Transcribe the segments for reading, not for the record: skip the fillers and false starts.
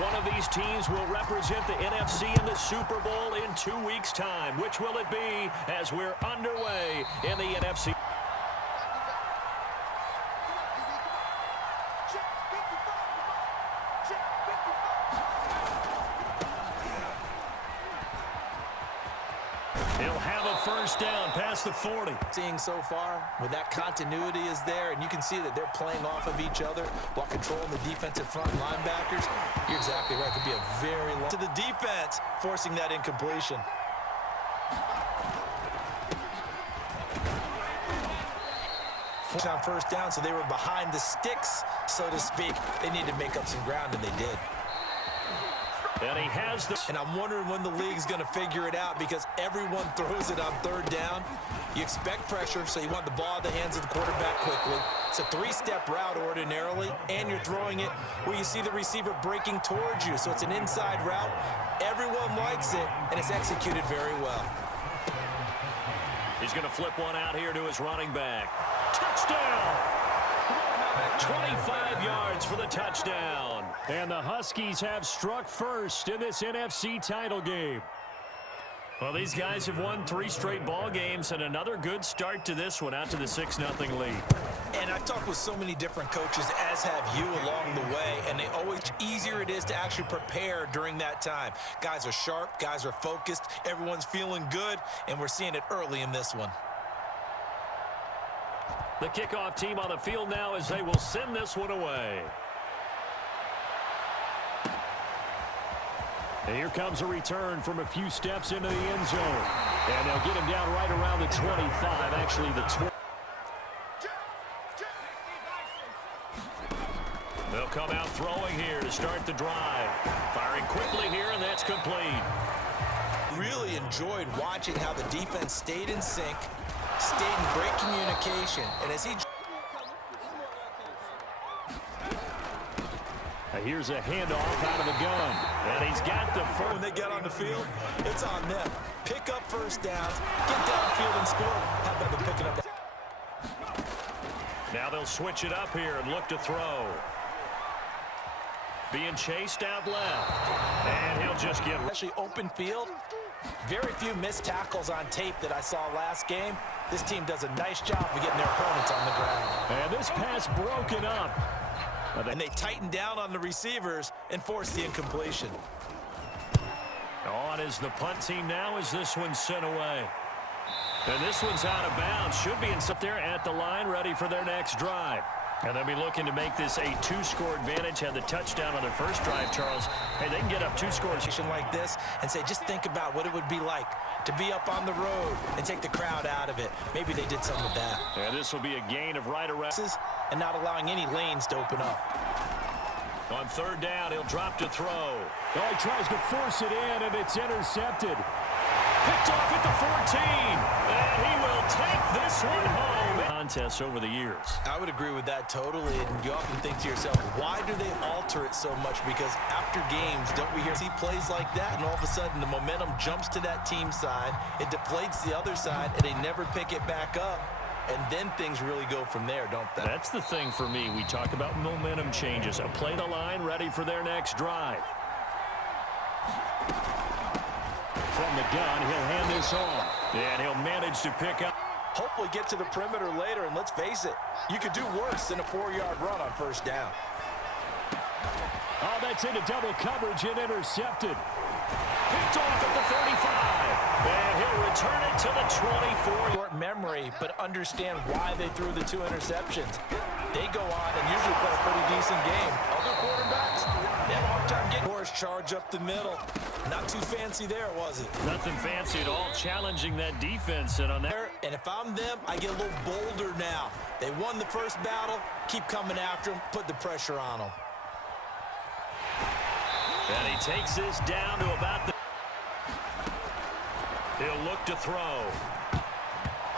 One of these teams will represent the NFC in the Super Bowl in 2 weeks' time. Which will it be as we're underway in the NFC? He'll have a first down past the 40. Seeing so far, when that continuity is there, and you can see that they're playing off of each other while controlling the defensive front linebackers, you're exactly right. It could be a very long to the defense, forcing that incompletion. On first down, so they were behind the sticks, so to speak. They need to make up some ground, and they did. And he has the... And I'm wondering when the league's going to figure it out, because everyone throws it on third down. You expect pressure, so you want the ball in the hands of the quarterback quickly. It's a three-step route ordinarily, and you're throwing it where you see the receiver breaking towards you. So it's an inside route. Everyone likes it, and it's executed very well. He's going to flip one out here to his running back. Touchdown! 25 yards for the touchdown. And the Huskies have struck first in this NFC title game. Well, these guys have won 3 straight ball games, and another good start to this one, out to the 6-0 lead. And I've talked with so many different coaches, as have you, along the way, and they always easier it is to actually prepare during that time. Guys are sharp, guys are focused, everyone's feeling good, and we're seeing it early in this one. The kickoff team on the field now as they will send this one away. And here comes a return from a few steps into the end zone. And they'll get him down right around the 25, actually the 20. They'll come out throwing here to start the drive. Firing quickly here, and that's complete. Really enjoyed watching how the defense stayed in sync, stayed in great communication, and as he... Here's a handoff out of the gun, and he's got the first. When they get on the field, it's on them. Pick up first downs, get downfield and score. How about them picking up? Now they'll switch it up here and look to throw. Being chased out left, and he'll just get... Actually open field. Very few missed tackles on tape that I saw last game. This team does a nice job of getting their opponents on the ground. And this pass broken up. And they tighten down on the receivers and force the incompletion. On is the punt team now as this one's sent away. And this one's out of bounds. Should be in up there at the line, ready for their next drive. And they'll be looking to make this a 2-score advantage. Had the touchdown on their first drive, Charles. Hey, they can get up 2 scores. Like this and say, just think about what it would be like to be up on the road and take the crowd out of it. Maybe they did something with that. And this will be a gain of right around. And not allowing any lanes to open up. On third down, he'll drop to throw. Oh, he tries to force it in, and it's intercepted. Picked off at the 14. And he will take this one home. Contests over the years. I would agree with that totally. And you often think to yourself, why do they alter it so much? Because after games, don't we see plays like that? And all of a sudden, the momentum jumps to that team side. It deflates the other side, and they never pick it back up. And then things really go from there, don't they? That's the thing for me. We talk about momentum changes. A play the line, ready for their next drive. From the gun, he'll hand this off. And he'll manage to pick up. Hopefully get to the perimeter later, and let's face it, you could do worse than a 4-yard run on first down. Oh, that's into double coverage and intercepted. Picked off at the 35. And he'll return it to the 24. Short memory, but understand why they threw the 2 interceptions. They go on and usually play a pretty decent game. Other quarterbacks, they have a hard time getting horse charge up the middle. Not too fancy there, was it? Nothing fancy at all, challenging that defense. And on that. And if I'm them, I get a little bolder now. They won the first battle, keep coming after them, put the pressure on them. And he takes this down to about the... He'll look to throw.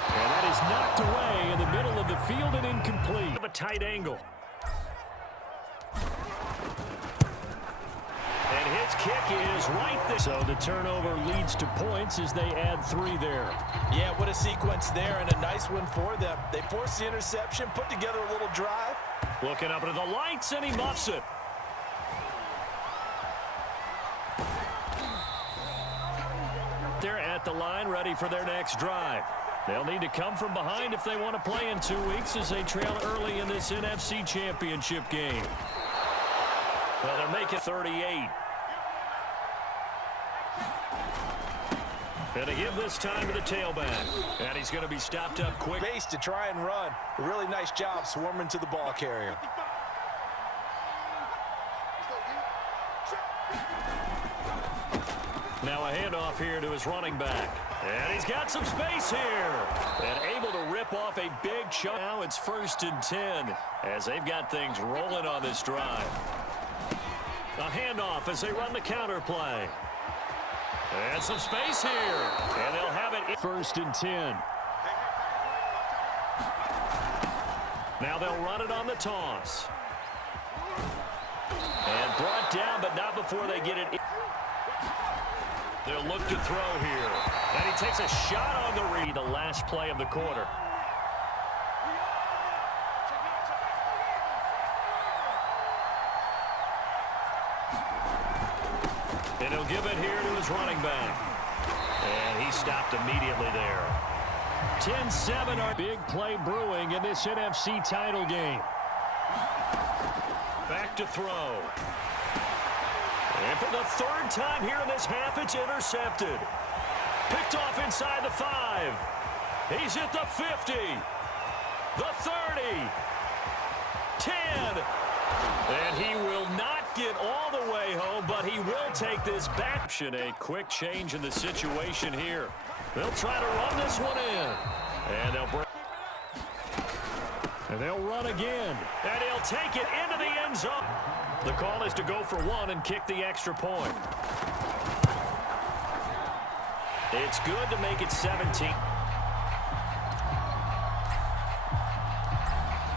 And that is knocked away in the middle of the field and incomplete. A tight angle. And his kick is right there. So the turnover leads to points as they add 3 there. Yeah, what a sequence there, and a nice one for them. They forced the interception, put together a little drive. Looking up into the lights, and he muffs it. the line, ready for their next drive. They'll need to come from behind if they want to play in 2 weeks as they trail early in this NFC Championship game. Well, they're making 38. And to give this time to the tailback. And he's going to be stopped up quick. Base to try and run. A really nice job swarming to the ball carrier. Now a handoff here to his running back. And he's got some space here. And able to rip off a big chunk. Now it's 1st and 10 as they've got things rolling on this drive. A handoff as they run the counter play. And some space here. And they'll have it 1st and 10. Now they'll run it on the toss. And brought down, but not before they get it in. They'll look to throw here. And he takes a shot on the read, the last play of the quarter. And he'll give it here to his running back. And he stopped immediately there. 10-7, our big play brewing in this NFC title game. Back to throw. And for the 3rd time here in this half, it's intercepted. Picked off inside the 5. He's at the 50. The 30. 10. And he will not get all the way home, but he will take this back. A quick change in the situation here. They'll try to run this one in. And they'll break. And they'll run again. And he'll take it into the end zone. The call is to go for 1 and kick the extra point. It's good to make it 17.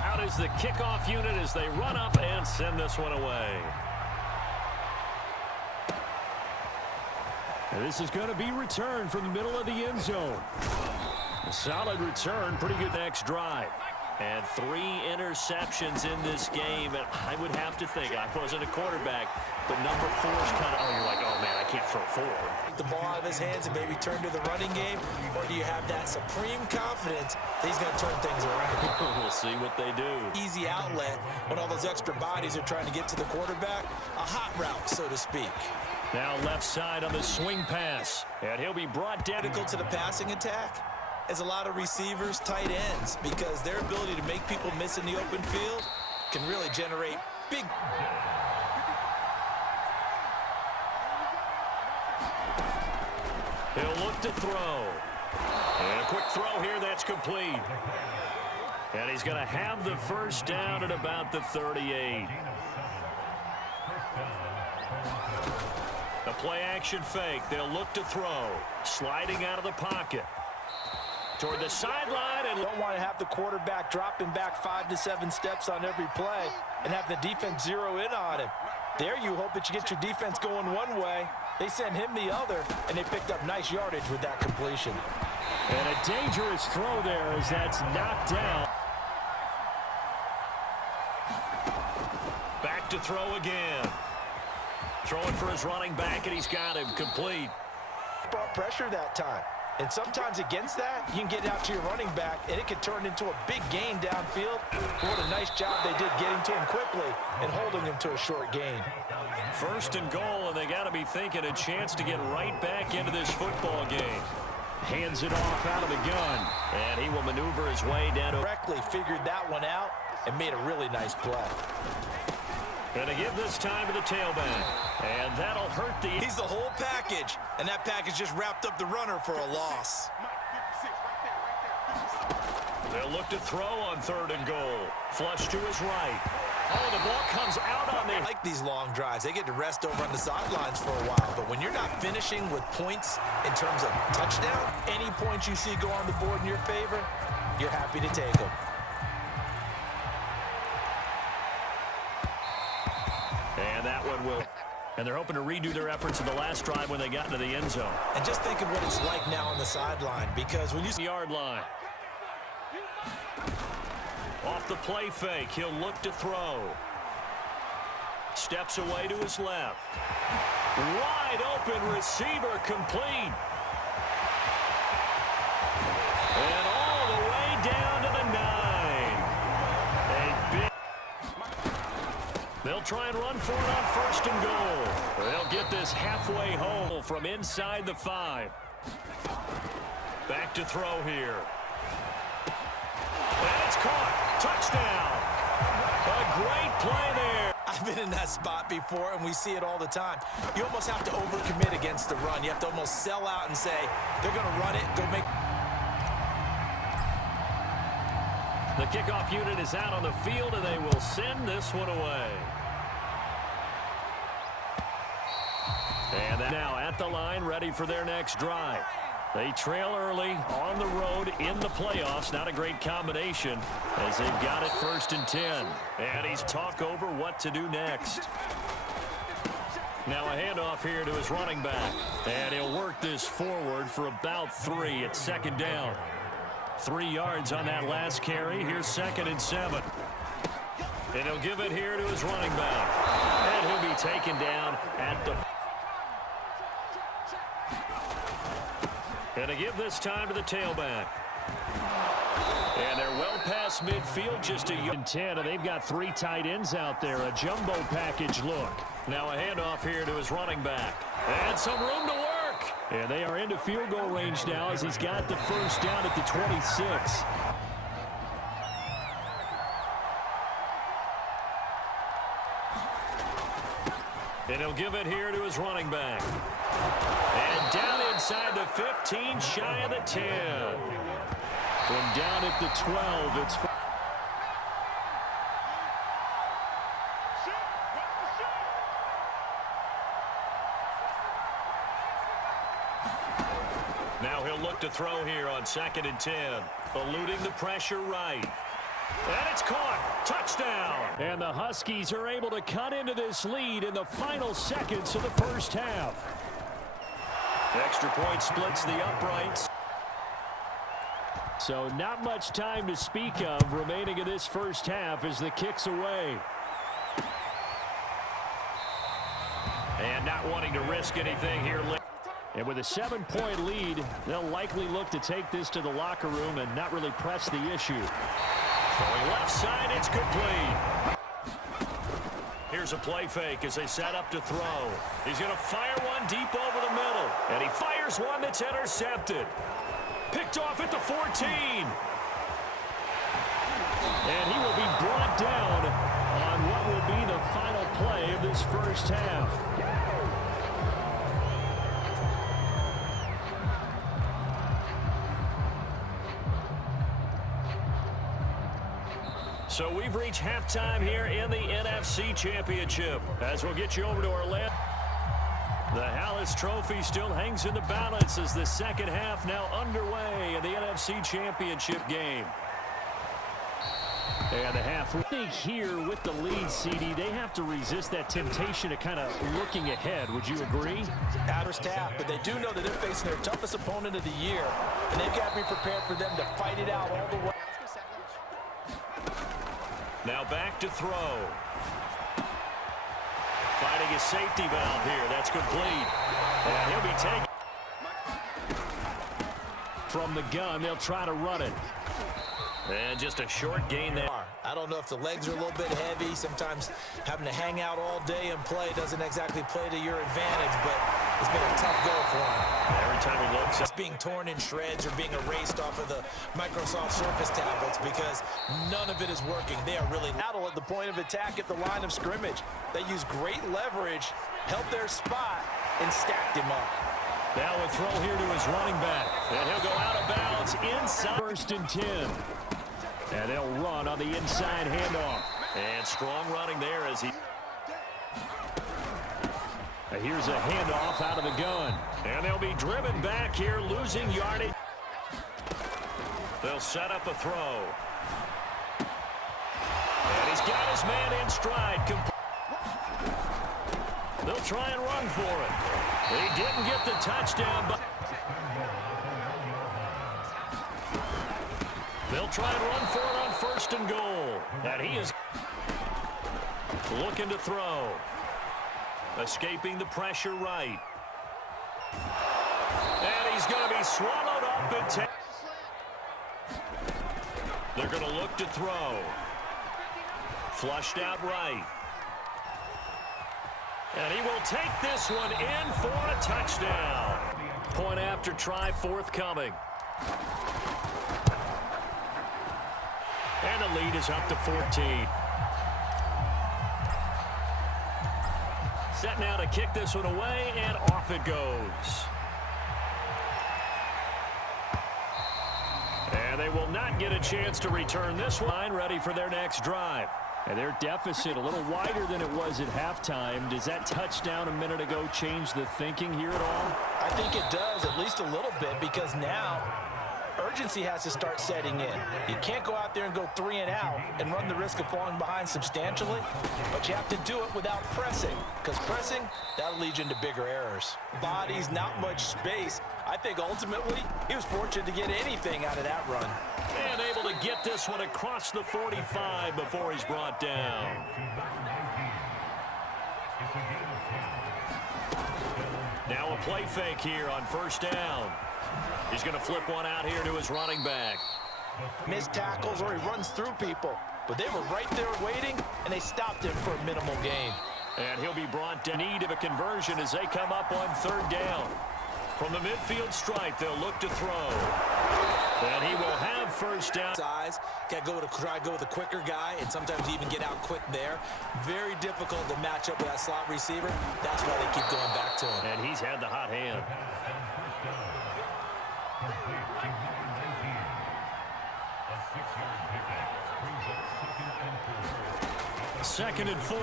Out is the kickoff unit as they run up and send this one away. And this is going to be returned from the middle of the end zone. A solid return, pretty good next drive. And 3 interceptions in this game. And I would have to think, I wasn't a quarterback, but number 4 is kind of, you're like, oh, man, I can't throw 4. Take the ball out of his hands and maybe turn to the running game? Or do you have that supreme confidence that he's going to turn things around? We'll see what they do. Easy outlet when all those extra bodies are trying to get to the quarterback. A hot route, so to speak. Now left side on the swing pass. And he'll be brought down. Critical to the passing attack is a lot of receivers, tight ends, because their ability to make people miss in the open field can really generate big. He'll look to throw. And a quick throw here, that's complete. And he's going to have the first down at about the 38. A play-action fake. They'll look to throw. Sliding out of the pocket. Toward the sideline. And don't want to have the quarterback dropping back 5 to 7 steps on every play and have the defense zero in on him. There you hope that you get your defense going one way. They send him the other, and they picked up nice yardage with that completion. And a dangerous throw there as that's knocked down. Back to throw again. Throwing for his running back, and he's got him complete. Brought pressure that time. And sometimes against that, you can get out to your running back, and it can turn into a big gain downfield. What a nice job they did getting to him quickly and holding him to a short gain. 1st and goal, and they got to be thinking a chance to get right back into this football game. Hands it off out of the gun, and he will maneuver his way down. Correctly figured that one out and made a really nice play. And to give this time to the tailback. And that'll hurt the... He's the whole package, and that package just wrapped up the runner for a loss. They'll look to throw on 3rd and goal. Flush to his right. Oh, the ball comes out on there. I like these long drives. They get to rest over on the sidelines for a while, but when you're not finishing with points in terms of touchdown, any points you see go on the board in your favor, you're happy to take them. And that one will. And they're hoping to redo their efforts in the last drive when they got into the end zone. And just think of what it's like now on the sideline, because when you see yard line. Off the play fake, he'll look to throw. Steps away to his left. Wide open receiver complete. They'll try and run for it on first and goal. They'll get this halfway home from inside the 5. Back to throw here. And it's caught. Touchdown. A great play there. I've been in that spot before, and we see it all the time. You almost have to overcommit against the run. You have to almost sell out and say, they're going to run it, go make. The kickoff unit is out on the field, and they will send this one away. And now at the line, ready for their next drive. They trail early on the road in the playoffs. Not a great combination as they've got it 1st and 10. And he's talk over what to do next. Now a handoff here to his running back. And he'll work this forward for about 3 at 2nd down. 3 yards on that last carry. Here's 2nd and 7. And he'll give it here to his running back. And he'll be taken down at the... And to give this time to the tailback. And they're well past midfield, just a 10, and they've got 3 tight ends out there. A jumbo package look. Now a handoff here to his running back. And some room to work. And they are into field goal range now as he's got the 1st down at the 26. And he'll give it here to his running back. And down inside the 15, shy of the 10. From down at the 12, it's... Now he'll look to throw here on 2nd and 10. Eluding the pressure right. And it's caught. Touchdown. And the Huskies are able to cut into this lead in the final seconds of the 1st half. Extra point splits the uprights. So not much time to speak of remaining in this 1st half as the kick's away. And not wanting to risk anything here. And with a 7-point lead, they'll likely look to take this to the locker room and not really press the issue. Throwing left side, it's complete. Here's a play fake as they set up to throw. He's going to fire one deep over the middle. And he fires one that's intercepted. Picked off at the 14. And he will be brought down on what will be the final play of this 1st half. So we've reached halftime here in the NFC Championship. As we'll get you over to our left. The Hallis Trophy still hangs in the balance as the 2nd half now underway in the NFC Championship game. And the half here with the lead, CD, they have to resist that temptation of kind of looking ahead. Would you agree? Outer's tap, but they do know that they're facing their toughest opponent of the year, and they've got to be prepared for them to fight it out all the way. Now back to throw. Finding a safety valve here. That's complete. And he'll be taken. From the gun, they'll try to run it. And just a short gain there. I don't know if the legs are a little bit heavy. Sometimes having to hang out all day and play doesn't exactly play to your advantage, but it's been a tough go for him. Every time he looks, it's being torn in shreds or being erased off of the Microsoft Surface tablets because none of it is working. They are really battle at the point of attack at the line of scrimmage. They use great leverage, held their spot, and stacked him up. Now a throw here to his running back. And he'll go out of bounds inside 1st and 10. And they'll run on the inside handoff. And strong running there as he... Here's a handoff out of the gun. And they'll be driven back here, losing yardage. They'll set up a throw. And he's got his man in stride. They'll try and run for it. He didn't get the touchdown, but... They'll try and run for it on 1st and goal. And he is looking to throw. Escaping the pressure right. And he's going to be swallowed up and taken. They're going to look to throw. Flushed out right. And he will take this one in for a touchdown. Point after try forthcoming. And the lead is up to 14. Set now to kick this one away, and off it goes. And they will not get a chance to return this one. Ready for their next drive. And their deficit a little wider than it was at halftime. Does that touchdown a minute ago change the thinking here at all? I think it does, at least a little bit, because now urgency has to start setting in. You can't go out there and go 3 and out and run the risk of falling behind substantially, but you have to do it without pressing, because pressing, that'll lead you into bigger errors. Bodies, not much space. I think ultimately he was fortunate to get anything out of that run. And able to get this one across the 45 before he's brought down. Now a play fake here on first down. He's going to flip one out here to his running back. Missed tackles or he runs through people, but they were right there waiting, and they stopped him for a minimal gain. And he'll be brought to need of a conversion as they come up on third down. From the midfield stripe, they'll look to throw. And he will have first down. Size, got to try to go with a quicker guy, and sometimes you even get out quick there. Very difficult to match up with that slot receiver. That's why they keep going back to him. And he's had the hot hand. Second and 4.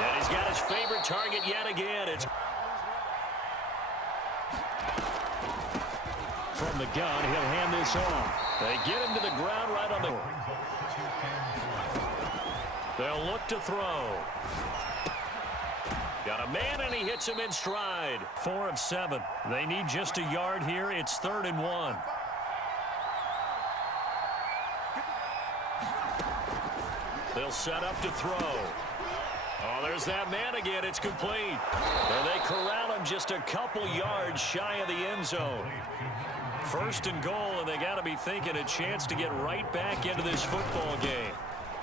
And he's got his favorite target yet again. It's from the gun. He'll hand this off. They get him to the ground right on the... They'll look to throw. Got a man, and he hits him in stride. 4 of 7. They need just a yard here. It's 3rd and 1. They'll set up to throw. Oh, there's that man again. It's complete. And they corral him just a couple yards shy of the end zone. 1st and goal, and they got to be thinking a chance to get right back into this football game.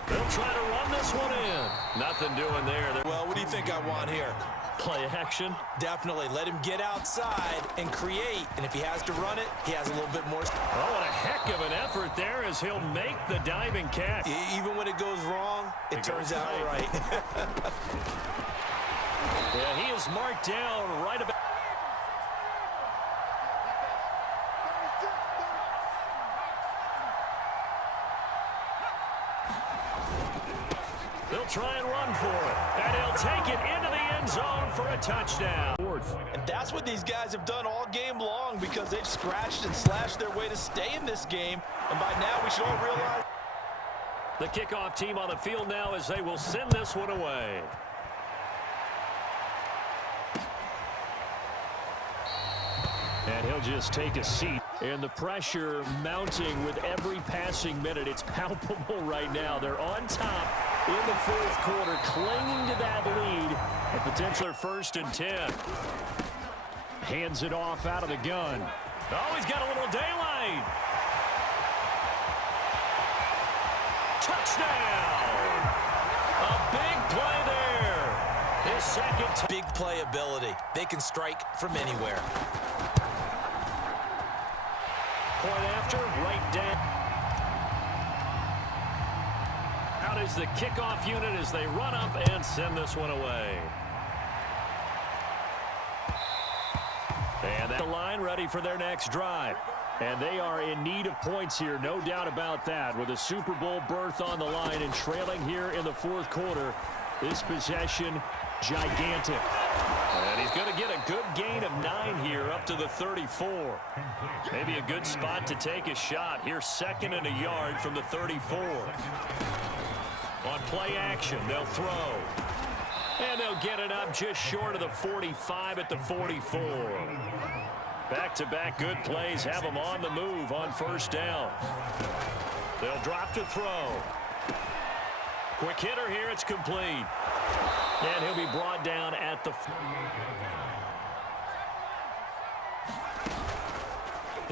They'll try to run this one in. Nothing doing there. Well, what do you think I want here? Play action. Definitely. Let him get outside and create. And if he has to run it, he has a little bit more. Oh, what a heck of an effort there as he'll make the diving catch. Even when it goes wrong, it turns out right. Yeah, he is marked down right about. They'll try and run for it. And he'll take it into the end zone for a touchdown. And that's what these guys have done all game long, because they've scratched and slashed their way to stay in this game. And by now, we should all realize. The kickoff team on the field now as they will send this one away. And he'll just take a seat. And the pressure mounting with every passing minute. It's palpable right now. They're on top in the 4th quarter, clinging to that lead. A potential 1st and 10. Hands it off out of the gun. Oh, he's got a little daylight. Touchdown! A big play there. His second. Big playability. They can strike from anywhere. Point after, right down. Out is the kickoff unit as they run up and send this one away. And the line ready for their next drive. And they are in need of points here, no doubt about that. With a Super Bowl berth on the line and trailing here in the 4th quarter. This possession, gigantic. And he's going to get a good gain of 9 here up to the 34. Maybe a good spot to take a shot. Here, 2nd and a yard from the 34. On play action, they'll throw. And they'll get it up just short of the 45 at the 44. Back-to-back good plays have them on the move on 1st down. They'll drop to throw. Quick hitter here, it's complete. And he'll be brought down at the...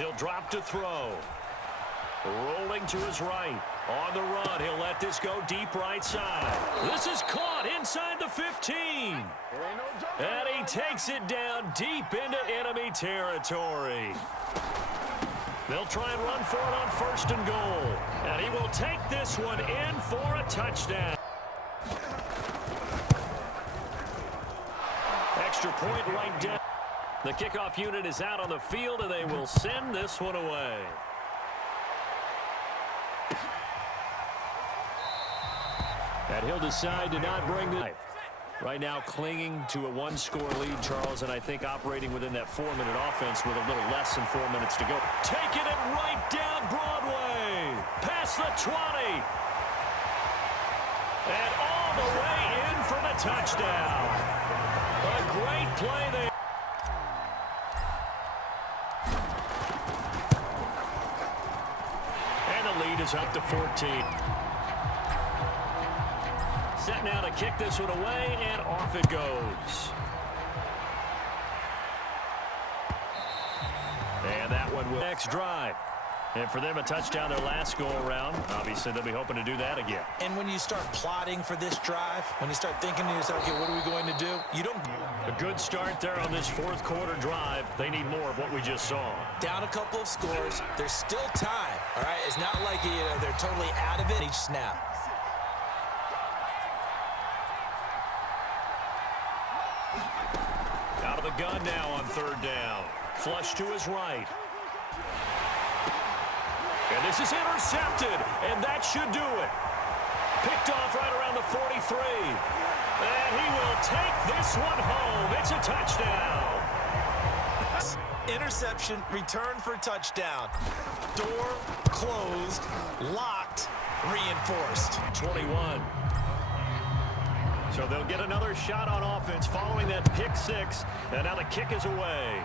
He'll drop to throw. Rolling to his right. On the run, he'll let let this go deep right side. This is caught inside the 15. And he takes it down deep into enemy territory. They'll try and run for it on 1st and goal. And he will take this one in for a touchdown. Extra point right down. The kickoff unit is out on the field, and they will send this one away. And he'll decide to not bring the knife. Right now clinging to a one-score lead, Charles, and I think operating within that 4-minute offense with a little less than 4 minutes to go. Taking it right down Broadway. Past the 20. And all the way in for the touchdown. A great play there. And the lead is up to 14. Set now to kick this one away, and off it goes. And that one will next drive. And for them, a touchdown their last go-around. Obviously, they'll be hoping to do that again. And when you start plotting for this drive, when you start thinking to yourself, okay, what are we going to do? You don't. A good start there on this 4th quarter drive. They need more of what we just saw. Down a couple of scores. There's still time, all right? It's not like they're totally out of it each snap. Out of the gun now on 3rd down. Flush to his right. And this is intercepted, and that should do it. Picked off right around the 43. And he will take this one home. It's a touchdown. Interception, return for touchdown. Door closed, locked, reinforced. 21. So they'll get another shot on offense following that pick 6. And now the kick is away.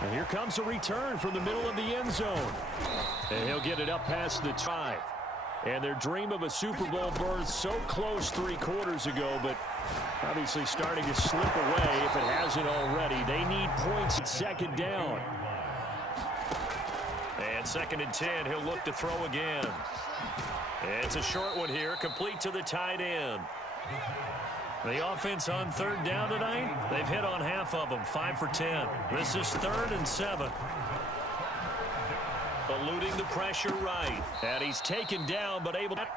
And here comes a return from the middle of the end zone. And he'll get it up past the 5. And their dream of a Super Bowl berth so close 3 quarters ago, but obviously starting to slip away if it hasn't already. They need points at 2nd down. And 2nd and 10, he'll look to throw again. It's a short one here, complete to the tight end. The offense on 3rd down tonight, they've hit on half of them, 5 for 10. This is 3rd and 7. Eluding the pressure right. And he's taken down, but able to...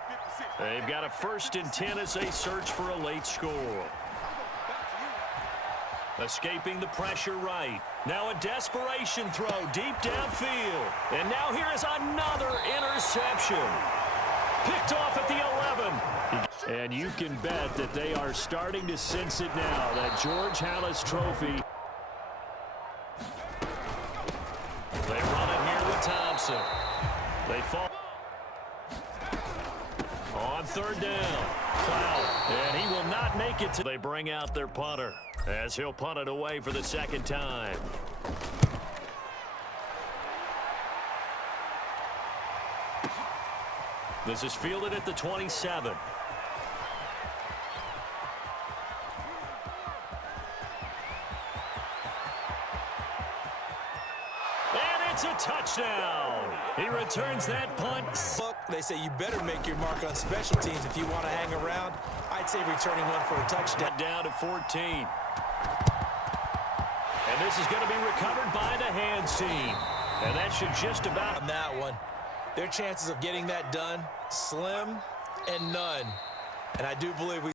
They've got a 1st and 10 as they search for a late score. Escaping the pressure right. Now a desperation throw deep downfield. And now here is another interception. Picked off at the 11. And you can bet that they are starting to sense it now, that George Halas trophy. They run it here with Thompson. They fall. On 3rd down. Cloud. And he will not make it to. They bring out their punter as he'll punt it away for the 2nd time. This is fielded at the 27. And it's a touchdown. He returns that punt. Look, they say you better make your mark on special teams if you want to hang around. I'd say returning one for a touchdown. Down to 14. And this is going to be recovered by the hands team. And that should just about... On that one. Their chances of getting that done, slim and none. And I do believe we